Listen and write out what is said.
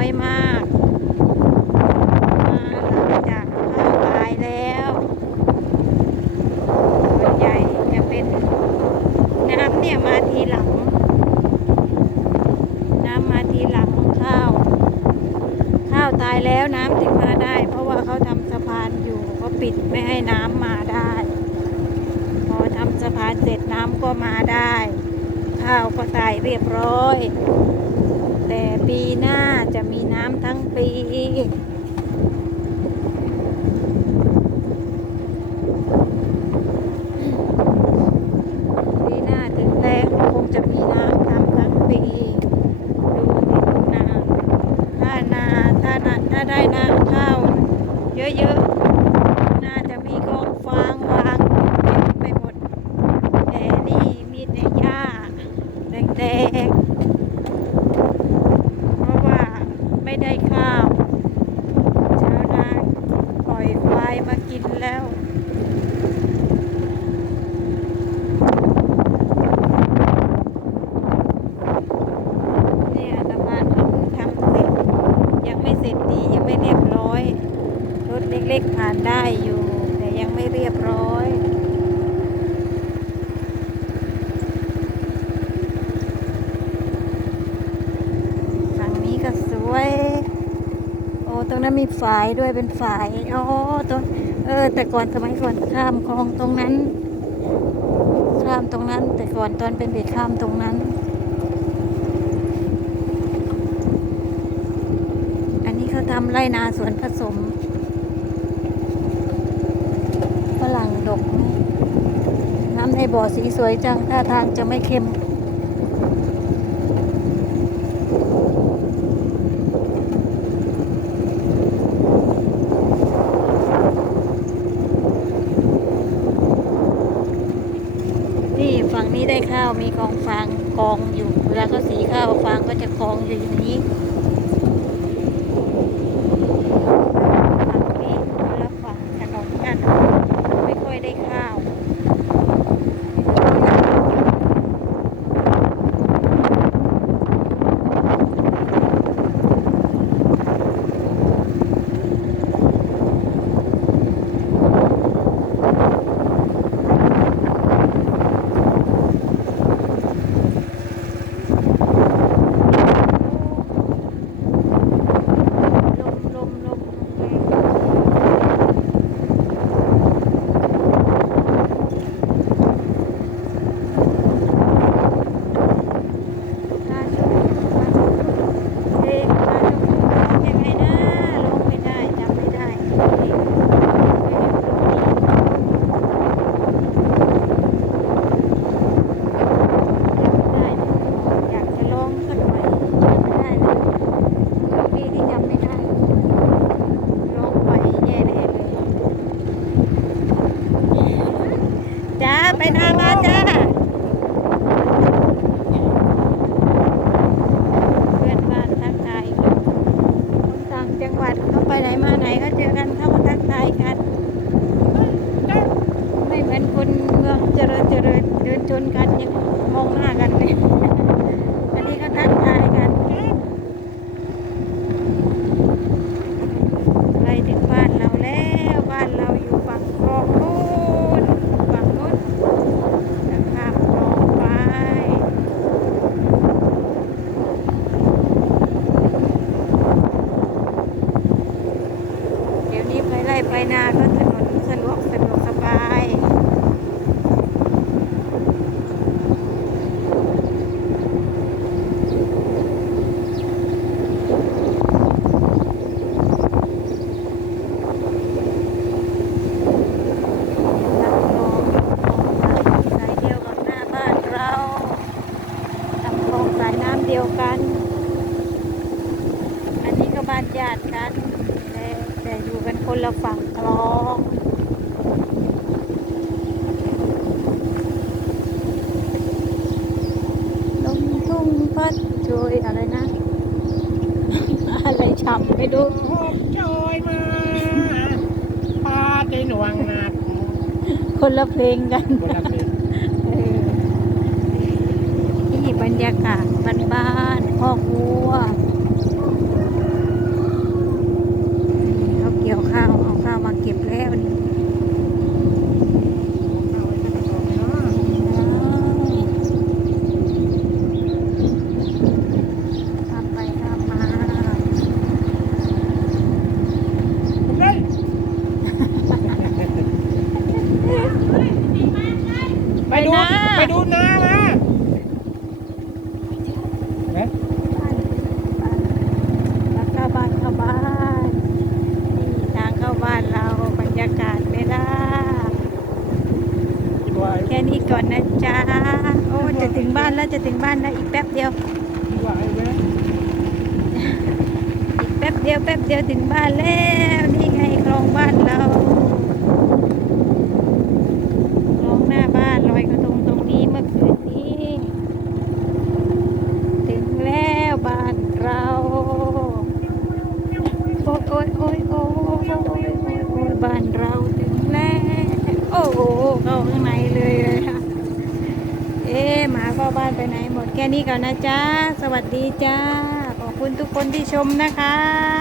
้อยมากหลังจากข้าวตายแล้วส่วนใหญ่จะเป็นน้ำเนี่ยมาทีหลัง น้ำมาทีหลังข้าว ข้าวตายแล้วน้ำถึงมาได้ เพราะว่าเขาทำสะพานอยู่เขาปิดไม่ให้น้ำมาได้ พอทำสะพานเสร็จน้ำก็มาได้ ข้าวก็ตายเรียบร้อย แต่ปีหน้าจะมีน้ำทั้งปีปีหน้าถึงแล้งคงจะมีน้ำทำทั้งปีดูสินาถ้านาถ้านาถ้าได้นาข้าวเยอะๆ น่าจะมีกองฟางวางเต็มไปหมด แต่นี่มีแต่หญ้าแดงๆ เพราะว่า ไม่ได้ข้าว ชาวนาปล่อยควายมากินแล้วเนี่ยสะพานเขาเพิ่งทำเสร็จยังไม่เสร็จดียังไม่เรียบร้อยรถเล็กๆผ่านได้อยู่ แต่ยังไม่เรียบร้อย ฝั่งนี้ก็สวย โอ้ตรงนั้น มีฝายด้วยเป็นฝายโอ้ตรงเออ แต่ก่อนสมัยก่อนข้ามคลองตรงนั้น ข้ามตรงนั้น แต่ก่อนตอนเป็นเด็กข้ามตรงนั้น อันนี้เขาทำไรนาสวนผสมฝรั่งดกนี่น้ำในบ่อสีสวยจังท่าทางจะไม่เค็ม นี่ฝั่งนี้ได้ข้าวมีกองฟางกองอยู่เวลาก็สีข้าวฟางก็จะกองอยู่อย่างนี้ ฝั่งนี้คนละฝั่งถนนกัน ไม่ค่อยได้ข้าว ลมลมลมถ้าชุดเพลงมาชุดร้องยังไงนะร้องไม่ได้จำไม่ได้เพลงไม่ได้ร้องดีจำไม่ได้อยากจะร้องสักหน่อยจำไม่ได้เลยปีที่จำไม่ได้ร้องไปแย่เลยเลยจ้าไปนามาจ้า เพื่อนบ้านทักทายกันคนต่างจังหวัดเขาไปไหนมาไหนก็เจอกันเขามาทักทายกัน ไม่เหมือนคนเมืองเจริญเจริญเดิ นชนกันยังมองหน้ากันเลยอันนี้ก็ทักทายกันใกล้ถึงบ้านเราแล้วบ้านเราอยู่ฝั่งคลองนู้นฝั่งนู้นแล้วข้ามคลองไปเดี๋ยวนี้ไปไล่ไปนาก็ถนนสะดวกสะดวกสบาย ลำคลองสายเดียวกับหน้าบ้านเราลำคลองสายน้ำ เดียวกัน อันนี้ก็บ้านญาติกันแต่แต่อยู่กันคนละฝั่งคลองลมทุ่งพัดโชยอะไรนะ อะไรฉ่ำไม่รู้หกจอยมาปาใจหน่วงหนักคนละเพลงกันคนละเพลง เออ นี่บรรยากาศบ้านๆพ่อกวัวเขาเกี่ยวข้าวเอาข้าวมาเก็บแล้วนี่ข้ามไปข้ามมา ก่อนนะจ๊ะ โอ้จะ ถึงบ้านแล้วจะถึงบ้านแล้วอีกแป๊บเดียว อีกแป๊บเดียวแป๊บเดียวถึงบ้านแล้ว นี่ไงคลองบ้านเราคลองหน้าบ้านลอยกระทงตรงนี้เมื่อคืนนี้ ถึงแล้วบ้านเรา โอ้ยโอ้ยโอ้ยโอ้ยโอ้ยโอ้ยโอ้ยบ้านเราถึงแล้ว โอ้โหเข้าข้างในเลยเลยค่ะ เอ๊ะหมาเข้าบ้านไปไหนหมดแค่นี้ก่อนนะจ๊ะ สวัสดีจ้า ขอบคุณทุกคนที่ชมนะคะ